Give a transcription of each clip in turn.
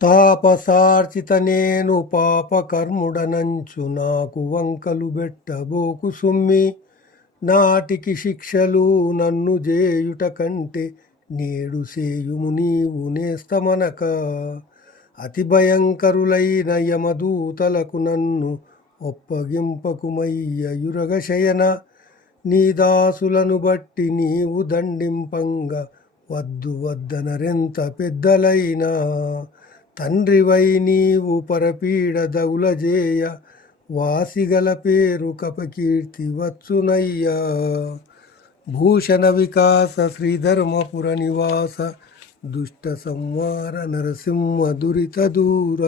తాపసార్చిత నేను పాపకర్ముడనంచు నాకు వంకలు బెట్టబోకు సుమ్మి. నాటికి శిక్షలు నన్ను చేయుట కంటే నేడు సేయుము నీవు నేస్తమనక అతి భయంకరులైన యమదూతలకు నన్ను ఒప్పగింపకుమయ్య యురగశయన నీ దాసులను బట్టి నీవు దండింపంగా. వద్దు వద్దనరెంత పెద్దలైనా. తండ్రివై నీవు పరపీడ దౌలజేయ వాసిగల పేరు కపకీర్తి వచ్చునయ్యా. భూషణ వికాస శ్రీధర్మపుర నివాస దుష్ట సంహార నరసింహ దురిత దూర.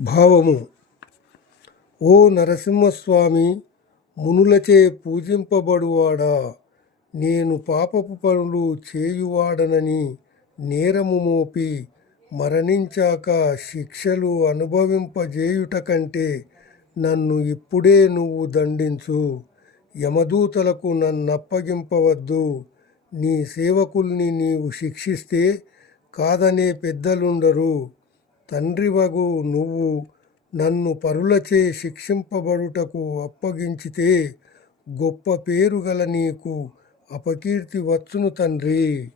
భావము. ఓ నరసింహస్వామి మునులచే పూజింపబడువాడా? నేను పాపపు పనులు చేయువాడనని నేరము మోపి మరణించాక శిక్షలు అనుభవింపజేయుట కంటే నన్ను ఇప్పుడే నువ్వు దండించు. యమదూతలకు నన్నప్పగింపవద్దు. నీ సేవకుల్ని నీవు శిక్షిస్తే కాదనే పెద్దలుండరు. తండ్రివగు నువ్వు నన్ను పరులచే శిక్షింపబడుటకు అప్పగించితే గొప్ప పేరు గల నీకు అపకీర్తి వచ్చును తండ్రి.